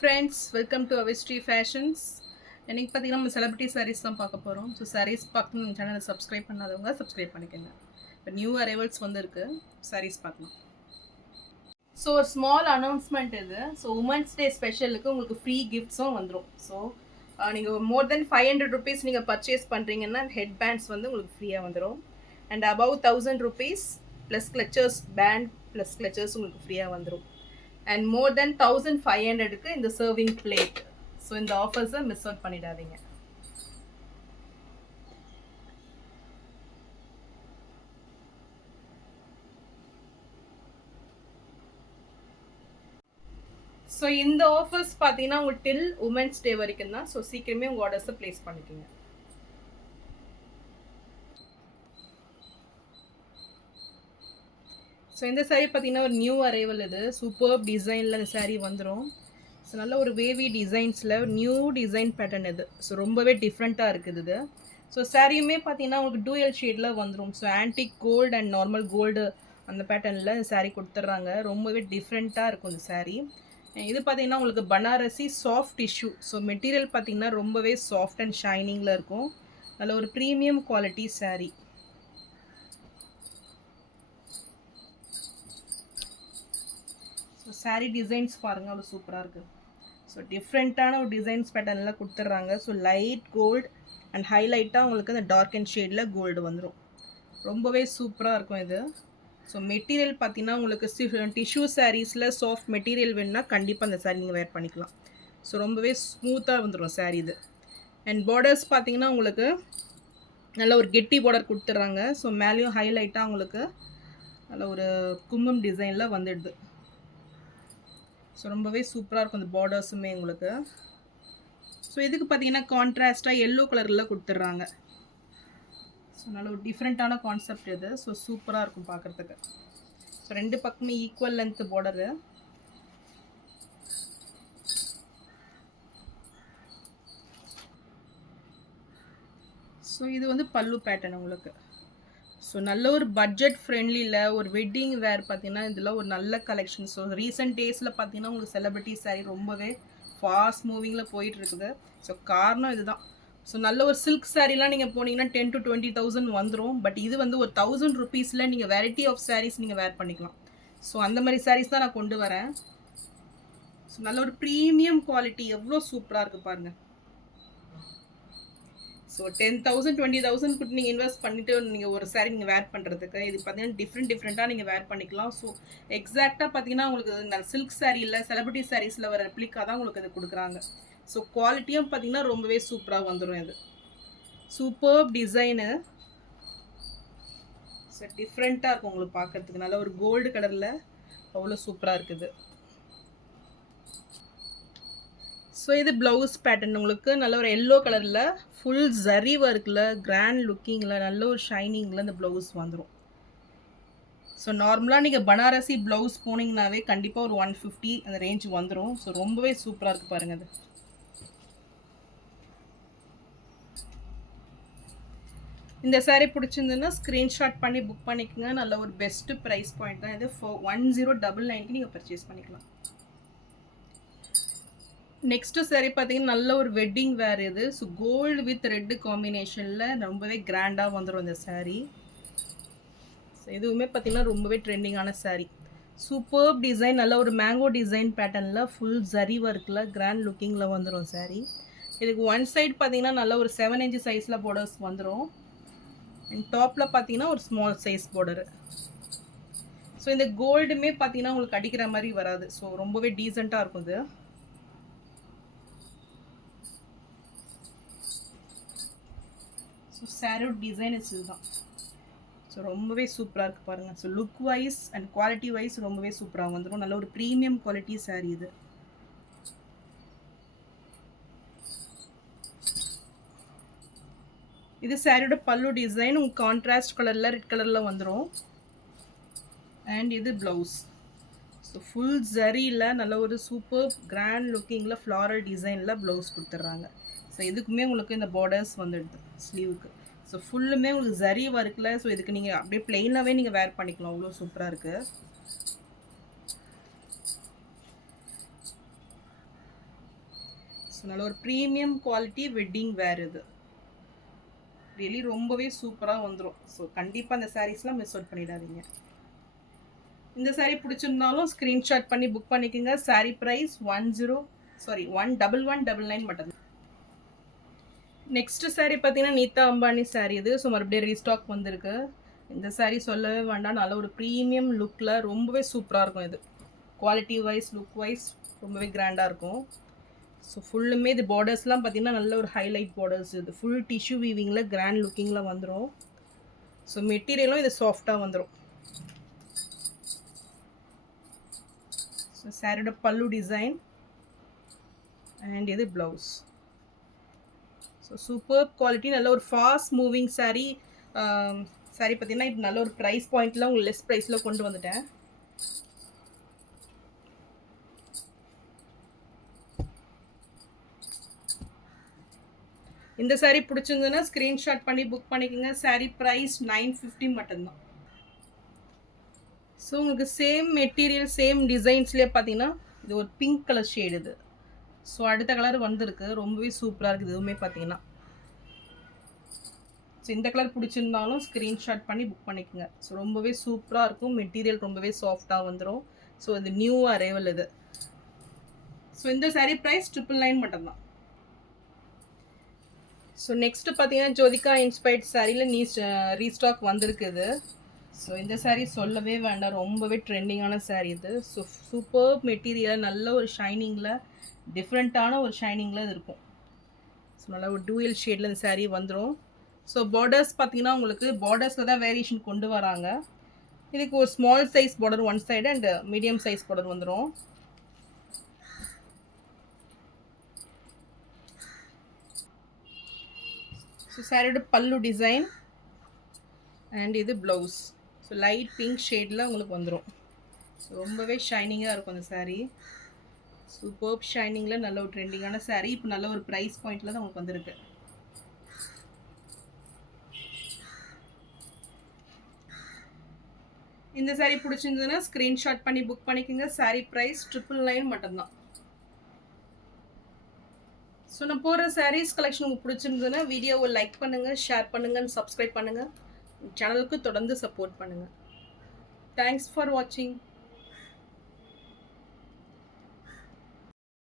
friends, welcome to Avestry Fashions. இன்னைக்கு பார்த்தீங்கன்னா நம்ம செலிபிரிட்டி சாரீஸ் தான் பார்க்க போகிறோம். ஸோ சாரீஸ் பார்க்கணும் நம்ம சேனலை சப்ஸ்கிரைப் பண்ணாதவங்க சப்ஸ்கிரைப் பண்ணிக்கோங்க. இப்போ நியூ அரைவல்ஸ் வந்துருக்கு, சாரீஸ் பார்க்கலாம். ஸோ ஒரு ஸ்மால் அனௌன்ஸ்மெண்ட் இது. ஸோ உமன்ஸ் டே ஸ்பெஷலுக்கு உங்களுக்கு ஃப்ரீ கிஃப்ட்ஸும் வந்துடும். ஸோ நீங்கள் மோர் தென் 500 rupees நீங்கள் பர்ச்சேஸ் பண்ணுறீங்கன்னா ஹெட் பேண்ட்ஸ் வந்து உங்களுக்கு ஃப்ரீயாக வந்துடும். And above 1000 rupees plus clutchers band plus clutchers உங்களுக்கு ஃப்ரீயாக வந்துடும். And more than 1500க்கு இந்த சர்விங் பிளேட். ஸோ இந்த ஆஃபர்ஸை மிஸ் அவுட் பண்ணிடாதீங்க. ஸோ இந்த ஆஃபர்ஸ் பார்த்தீங்கன்னா உங்களுக்கு டில் உமன்ஸ் டே வரைக்கும் தான். ஸோ சீக்கிரமே உங்கள் ஆர்டர்ஸை ப்ளேஸ் பண்ணிக்கோங்க. ஸோ இந்த சாரீ பார்த்தீங்கன்னா ஒரு நியூ அரைவல் இது. சூப்பர் டிசைனில் இந்த சாரீ வந்துடும். ஸோ நல்ல ஒரு வேவி டிசைன்ஸில் நியூ டிசைன் பேட்டர்ன் இது. ஸோ ரொம்பவே டிஃப்ரெண்ட்டாக இருக்குது இது. ஸோ சாரியுமே பார்த்தீங்கன்னா உங்களுக்கு டூயல் ஷேடில் வந்துடும். So antique gold and normal gold அந்த பேட்டர்னில் இந்த சாரீ கொடுத்துட்றாங்க. ரொம்பவே டிஃப்ரெண்ட்டாக இருக்கும் இந்த சாரீ. இது பார்த்தீங்கன்னா உங்களுக்கு Banarasi soft tissue. So material பார்த்தீங்கன்னா ரொம்பவே சாஃப்ட் அண்ட் ஷைனிங்கில் இருக்கும். நல்ல ஒரு premium quality sari. So sari designs பாருங்கள், அவ்வளோ சூப்பராக இருக்குது. ஸோ டிஃப்ரெண்ட்டான ஒரு டிசைன்ஸ் பேட்டர்னில் கொடுத்துட்றாங்க. ஸோ லைட் கோல்டு அண்ட் ஹைலைட்டாக உங்களுக்கு அந்த டார்க் அண்ட் ஷேடில் கோல்டு வந்துடும். ரொம்பவே சூப்பராக இருக்கும் இது. ஸோ மெட்டீரியல் பார்த்தீங்கன்னா உங்களுக்கு டிஷ்யூ சாரீஸில் சாஃப்ட் மெட்டீரியல் வேணுன்னா கண்டிப்பாக அந்த சாரீ நீங்கள் வேர் பண்ணிக்கலாம். ஸோ ரொம்பவே ஸ்மூத்தாக வந்துடும் சாரீ இது. அண்ட் பார்டர்ஸ் பார்த்தீங்கன்னா உங்களுக்கு நல்ல ஒரு கெட்டி பார்டர் கொடுத்துட்றாங்க. ஸோ மேலேயும் ஹைலைட்டாக உங்களுக்கு நல்ல ஒரு கும்பம் டிசைனில் வந்துடுது. ஸோ ரொம்பவே சூப்பராக இருக்கும் இந்த பார்டர்ஸுமே உங்களுக்கு. ஸோ இதுக்கு பார்த்தீங்கன்னா கான்ட்ராஸ்ட்டாக எல்லோ கலரில் கொடுத்துட்றாங்க. ஸோ நல்ல ஒரு டிஃப்ரெண்ட்டான கான்செப்ட் இது. ஸோ சூப்பராக இருக்கும் பார்க்குறதுக்கு. ஸோ ரெண்டு பக்கமே ஈக்குவல் லென்த் பார்டரு. ஸோ இது வந்து பல்லு பேட்டர்ன் உங்களுக்கு. ஸோ நல்ல ஒரு பட்ஜெட் ஃப்ரெண்ட்லியில் ஒரு வெட்டிங் வேர் பார்த்தீங்கன்னா இதில் ஒரு நல்ல கலெக்ஷன். ஸோ ரீசெண்ட் டேஸில் பார்த்தீங்கன்னா உங்களுக்கு செலிபிரிட்டி சாரீ ரொம்பவே ஃபாஸ்ட் மூவிங்கில் போயிட்டுருக்குது. ஸோ காரணம் இதுதான். ஸோ நல்ல ஒரு சில்க் சாரீலாம் நீங்கள் போனீங்கன்னா 10 to 20,000 வந்துடும். பட் இது வந்து ஒரு 1000 rupeesல நீங்கள் வெரைட்டி ஆஃப் சாரீஸ் நீங்கள் வேர் பண்ணிக்கலாம். ஸோ அந்த மாதிரி சாரீஸ் தான் நான் கொண்டு வரேன். ஸோ நல்ல ஒரு ப்ரீமியம் குவாலிட்டி எவ்வளோ சூப்பராக இருக்குது பாருங்கள். ஸோ 10,000 20,000 கொடுத்து நீங்கள் இன்வெஸ்ட் பண்ணிவிட்டு நீங்கள் ஒரு சாரீ நீங்கள் வேர் பண்ணுறதுக்கு இது பார்த்தீங்கன்னா டிஃப்ரெண்ட்டாக நீங்கள் வேர் பண்ணிக்கலாம். ஸோ எக்ஸாக்டாக பார்த்தீங்கன்னா உங்களுக்கு இந்த சில்க் சாரீயில் செலிபிரிட்டி சாரீஸில் வர ரெப்ளிக்கா தான் உங்களுக்கு இது கொடுக்குறாங்க. ஸோ குவாலிட்டியும் பார்த்தீங்கன்னா ரொம்பவே சூப்பராக வந்துடும். இது சூப்பர் டிசைனு. ஸோ டிஃப்ரெண்ட்டாக இருக்கும் உங்களுக்கு பார்க்குறதுக்கு. நல்ல ஒரு கோல்டு கலரில் அவ்வளோ சூப்பராக இருக்குது. ஸோ இது ப்ளவுஸ் பேட்டர்ன் உங்களுக்கு நல்ல ஒரு எல்லோ கலரில் ஃபுல் ஜரி ஒர்க்கில் கிராண்ட் லுக்கிங்கில் நல்ல ஒரு ஷைனிங்கில் இந்த ப்ளவுஸ் வந்துடும். ஸோ நார்மலாக நீங்கள் பனாரசி ப்ளவுஸ் போனீங்கன்னாவே கண்டிப்பாக ஒரு 150 அந்த ரேஞ்ச் வந்துடும். ஸோ ரொம்பவே சூப்பராக இருக்குது பாருங்கள். அது இந்த சாரீ பிடிச்சிருந்ததுன்னா ஸ்க்ரீன்ஷாட் பண்ணி புக் பண்ணிக்கோங்க. நல்ல ஒரு பெஸ்ட்டு ப்ரைஸ் பாயிண்ட் தான் இது. 1099க்கு நீங்கள் பர்ச்சேஸ் பண்ணிக்கலாம். நெக்ஸ்ட்டு சாரீ பார்த்தீங்கன்னா நல்ல ஒரு வெட்டிங் வேர் இது. ஸோ கோல்டு வித் ரெட்டு காம்பினேஷனில் ரொம்பவே கிராண்டாக வந்துடும் இந்த சாரீ. ஸோ இதுவுமே பார்த்தீங்கன்னா ரொம்பவே ட்ரெண்டிங்கான சாரீ. சூப்பர் டிசைன் நல்ல ஒரு மேங்கோ டிசைன் பேட்டர்னில் ஃபுல் ஜரி ஒர்க்கில் கிராண்ட் லுக்கிங்கில் வந்துடும் சாரீ. இதுக்கு ஒன் சைடு பார்த்தீங்கன்னா நல்ல ஒரு 7 inch சைஸில் பார்டர்ஸ் வந்துடும். அண்ட் டாப்பில் பார்த்தீங்கன்னா ஒரு ஸ்மால் சைஸ் பார்டரு. ஸோ இந்த கோல்டுமே பார்த்தீங்கன்னா உங்களுக்கு அடிக்கிற மாதிரி வராது. ஸோ ரொம்பவே டீசெண்டாக இருக்கும் இது. ஸோ சாரோட டிசைன் இதுதான். ஸோ ரொம்பவே சூப்பராக இருக்குது பாருங்கள். So look wise and quality wise ரொம்பவே சூப்பராக வந்துடும். நல்ல ஒரு ப்ரீமியம் குவாலிட்டி சாரீ இது. இது சாரியோட பல்லு டிசைன் உங்களுக்கு கான்ட்ராஸ்ட் கலரில் ரெட் கலரில் வந்துடும். அண்ட் இது ப்ளவுஸ். ஸோ ஃபுல் ஜரியில் நல்ல ஒரு சூப்பர் கிராண்ட் லுக்கிங்கில் ஃப்ளாரல் டிசைனில் ப்ளவுஸ் கொடுத்துட்றாங்க. ஸோ இதுக்குமே உங்களுக்கு இந்த பார்டர்ஸ் வந்துடுது ஸ்லீவுக்கு. ஸோ ஃபுல்லுமே உங்களுக்கு ஜரி ஒர்க்கில். ஸோ இதுக்கு நீங்கள் அப்படியே பிளெயினாகவே நீங்கள் வேர் பண்ணிக்கலாம். அவ்வளோ சூப்பராக இருக்குது. ஸோ நல்ல ஒரு ப்ரீமியம் குவாலிட்டி வெட்டிங் வேர் இது. ரியலி ரொம்பவே சூப்பராக வந்துடும். ஸோ கண்டிப்பாக அந்த சாரீஸ்லாம் மிஸ் அவுட் பண்ணிடாதீங்க. இந்த சாரீ பிடிச்சிருந்தாலும் ஸ்க்ரீன்ஷாட் பண்ணி புக் பண்ணிக்கோங்க. சாரீ ப்ரைஸ் 11199 மட்டும். நெக்ஸ்ட் சாரீ பார்த்தீங்கன்னா நீதா அம்பானி சாரீ இது. ஸோ மறுபடியும் ரீஸ்டாக் வந்திருக்கு. இந்த சாரீ சொல்லவே வேண்டாம், நல்ல ஒரு ப்ரீமியம் லுக்கில் ரொம்பவே சூப்பராக இருக்கும். இது குவாலிட்டி வைஸ் லுக் வைஸ் ரொம்பவே கிராண்டாக இருக்கும். ஸோ ஃபுல்லுமே இது பார்டர்ஸ்லாம் பார்த்தீங்கன்னா நல்ல ஒரு ஹைலைட் பார்டர்ஸ். இது ஃபுல் டிஷ்யூ வீவிங்கில் கிராண்ட் லுக்கிங்கில் வந்துடும். ஸோ மெட்டீரியலும் இது சாஃப்டாக வந்துடும். ஸோ சாரியோட பல்லு டிசைன் அண்ட் இது ப்ளவுஸ். ஸோ சூப்பர் குவாலிட்டி, நல்ல ஒரு ஃபாஸ்ட் மூவிங் சாரீ. சாரீ பார்த்தீங்கன்னா இப்போ நல்ல ஒரு ப்ரைஸ் பாயிண்டில் உங்களுக்கு லெஸ் ப்ரைஸில் கொண்டு வந்துட்டேன். இந்த சாரீ பிடிச்சிருந்ததுன்னா ஸ்க்ரீன்ஷாட் பண்ணி புக் பண்ணிக்கோங்க. சாரீ ப்ரைஸ் 950 மட்டும்தான். ஸோ உங்களுக்கு சேம் மெட்டீரியல் சேம் டிசைன்ஸ்லேயே பார்த்தீங்கன்னா இது ஒரு பிங்க் கலர் ஷேடு இது. ஸோ அடுத்த கலர் வந்திருக்கு, ரொம்பவே சூப்பராக இருக்குது இதுவுமே பார்த்தீங்கன்னா. ஸோ இந்த கலர் பிடிச்சிருந்தாலும் ஸ்க்ரீன்ஷாட் பண்ணி புக் பண்ணிக்கோங்க. ஸோ ரொம்பவே சூப்பராக இருக்கும், மெட்டீரியல் ரொம்பவே சாஃப்டாக வந்துடும். ஸோ இது நியூ அரைவல் இது. ஸோ இந்த சாரீ ப்ரைஸ் 999 மட்டும்தான். ஸோ நெக்ஸ்ட்டு பார்த்தீங்கன்னா ஜோதிகா இன்ஸ்பைர்ட் சாரியில் ரீஸ்டாக் வந்திருக்குது. ஸோ இந்த சாரீ சொல்லவே வேண்டாம், ரொம்பவே ட்ரெண்டிங்கான சாரீ இது. ஸோ சூப்பர் மெட்டீரியல், நல்ல ஒரு ஷைனிங்கில், டிஃப்ரெண்ட்டான ஒரு ஷைனிங்கில் இது இருக்கும். ஸோ நல்லா ஒரு டூயல் ஷேடில் இந்த சாரீ வந்துடும். ஸோ பார்டர்ஸ் பார்த்தீங்கன்னா உங்களுக்கு பார்டர்ஸில் தான் வேரியேஷன் கொண்டு வராங்க. இதுக்கு ஒரு small size border one side and medium size border வந்துடும். ஸோ சாரியோட பல்லு டிசைன் அண்ட் இது ப்ளவுஸ். ஸோ லைட் பிங்க் ஷேடில் உங்களுக்கு வந்துடும். ஸோ ரொம்பவே ஷைனிங்காக இருக்கும் அந்த சாரீ. சூப்பர் ஷைனிங்கில் நல்ல ஒரு ட்ரெண்டிங்கான சாரீ. இப்போ நல்ல ஒரு ப்ரைஸ் பாயிண்டில் தான் உங்களுக்கு வந்திருக்கு. இந்த சாரீ பிடிச்சிருந்ததுன்னா ஸ்க்ரீன்ஷாட் பண்ணி புக் பண்ணிக்கோங்க. சாரீ ப்ரைஸ் 999 மட்டும்தான். ஸோ நான் போகிற சாரீஸ் கலெக்ஷன் உங்களுக்கு பிடிச்சிருந்ததுன்னா வீடியோவை லைக் பண்ணுங்கள், ஷேர் பண்ணுங்கள், சப்ஸ்கிரைப் பண்ணுங்கள். சேனலுக்கு தொடர்ந்து சப்போர்ட் பண்ணுங்கள். தேங்க்ஸ் ஃபார் வாட்சிங்.